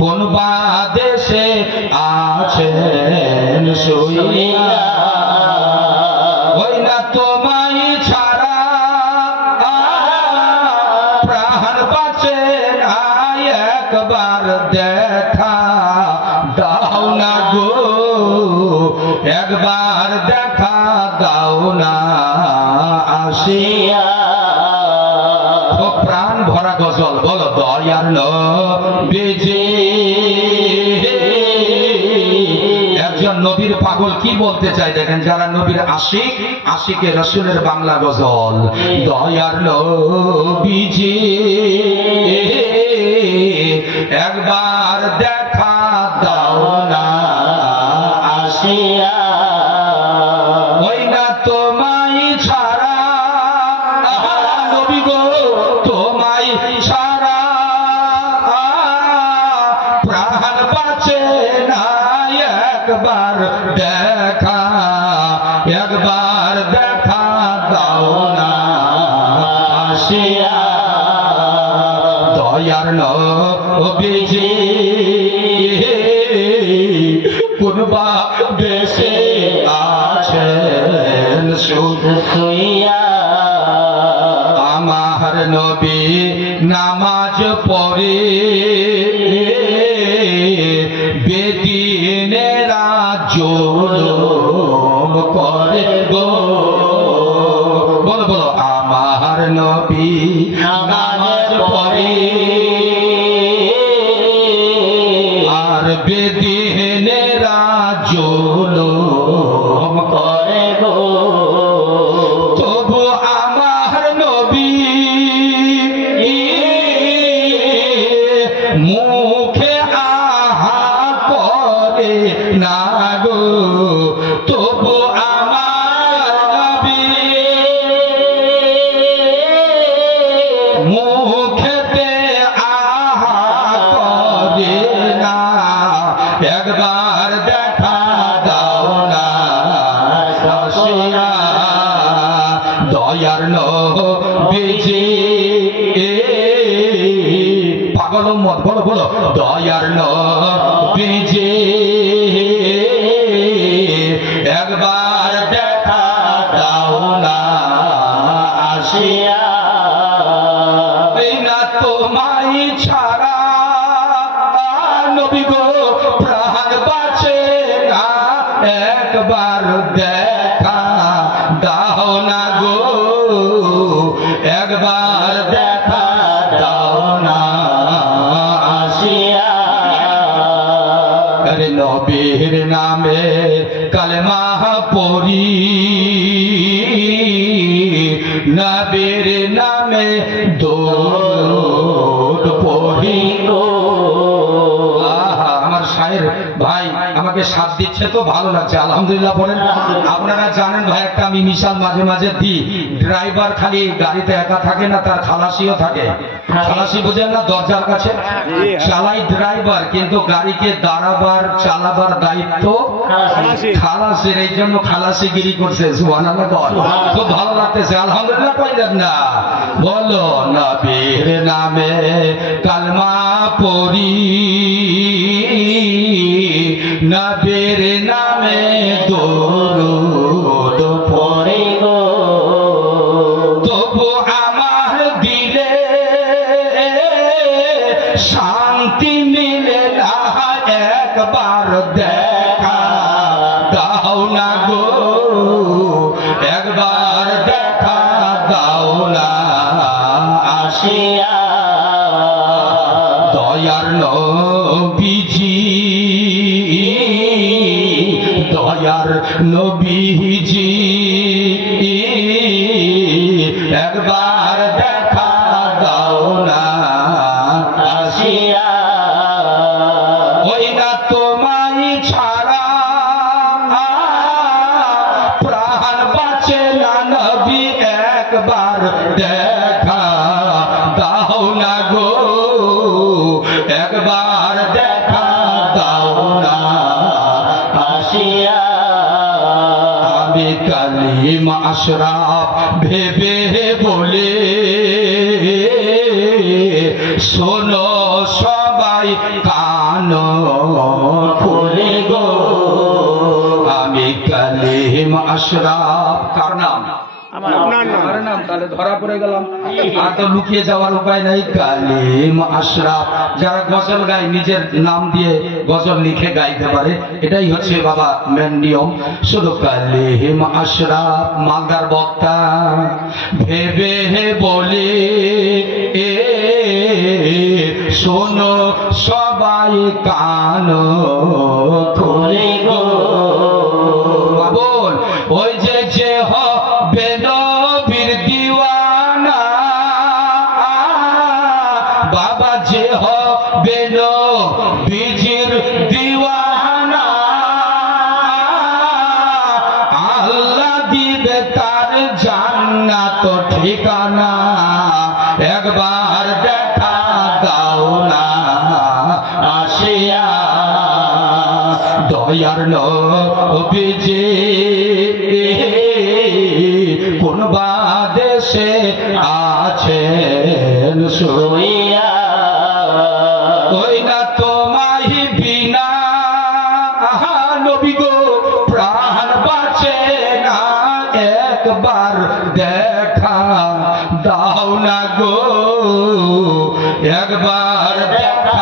কোন বাদেশে আছেন শুইয়া, ওই না তোমায় ছাড়া প্রাণ বাঁচে না, একবার দেখা দাও না গো, একবার দেখা দাও না আসিয়া। প্রাণ ভরা গজল, বলো দয়ার নবীজি। একজন নবীর পাগল কি বলতে চাই দেখেন, যারা নবীর আশিক, আশিকে রসুলের বাংলা গজল। দয়ার নবীজি একবার দেখা দাও না আসিয়া, ওই না তোমায় ছাড়া নবী গো, তোমায় ছাড়া প্রাণ বাঁচে না, একবার দেখা, একবার দেখা দাও না আসিয়া। দয়ার নবীজি কোন বাদেশে আছেন শুধু শুইয়া, আমার নবী নামাজ পড়ে বেদিনেরা জুলুম করে গো, বলো বলো আমার নবী নামাজ পড়ে আর বেদিনেরা জুলুম করে গো, তবু আমার নবী মুখে আহা করে না গো, তবু আমার নবী মুখেতে আহা করে না, একবার দেখা দাও না আসিয়া। দয়ার নবীজি পাগল মত, বলো বলো দয়ার নবীজি একবার দেখা দাও না আসিয়া, এই না তোমায় ছাড়া নবী গো প্রাণ বাঁচে না, একবার দেখা দাও না গো, একবার দেখা দাও না আসিয়া। আরে নবীর নামে কালেমা পড়ি, নবীর নামে দরুদ পড়ি গো। আমার শায়ের ভাই আমাকে সাথ দিচ্ছে তো ভালো লাগছে, আলহামদুলিল্লাহ বলেন। আপনারা জানেন ভাই একটা আমি মিশাল মাঝে মাঝে দিই, ড্রাইভার খালি গাড়িতে একা থাকে না, তার খালাসিও থাকে। খালাসি বুঝেন না, দরজার কাছে চালাই ড্রাইভার, কিন্তু গাড়িকে দাঁড়াবার চালাবার দায়িত্ব খালাসির। এই জন্য খালাসিগিরি করছে, সুবহানাল্লাহ। খুব ভালো লাগতেছে, আলহামদুলিল্লাহ কইলেন না। বলো নবীর নামে কালমা পড়ি, নবীর নামে দরুদ পড়ি গো, তবু আমার দিলে শান্তি মিলে না, একবার দেখা দাও না গো, একবার দেখা দাও না আসিয়া। দয়ার নবীজি, দয়ার নবীজি একবার দেখা দাও না আসিয়া, ওই না তোমায় ছাড়া প্রাণ বাঁচে না, নবী একবার দেখা দাও না গো, একবার দেখা দাও না আসিয়া। আমি কালিমা আশরাফ ভেবে বলে শোনো সবাই কান খুলে গো আমি কালিম আশরাফ। কার নাম? আমার নাম। তাহলে ধরা পড়ে গেলাম, আর তো লুকিয়ে যাওয়ার উপায় নাই। কালিম আশরাফ, যারা গজল গায় নিজের নাম দিয়ে গজল লিখে গাইতে পারে, এটাই হচ্ছে বাবা মেন নিয়ম। শুধু কালিম আশরাফ মালদার বক্তা ভেবে বলে এ শোনো সবাই কান খুলে গো বাবুল, ওই যে যে হবে নবীর দিওয়ানা বাবা, যে হবে নবীজির দিওয়ানা আল্লাহ দিবে তার জান্নাত ঠিকানা। একবার দেখা দাও না আসিয়া দয়ার নবীজি কোন দেশে আছেন শুইয়া, ওই না তোমায় বিনা নবী গো প্রাণ বাঁচে না। একবার দেখা দাও না গো, একবার দেখা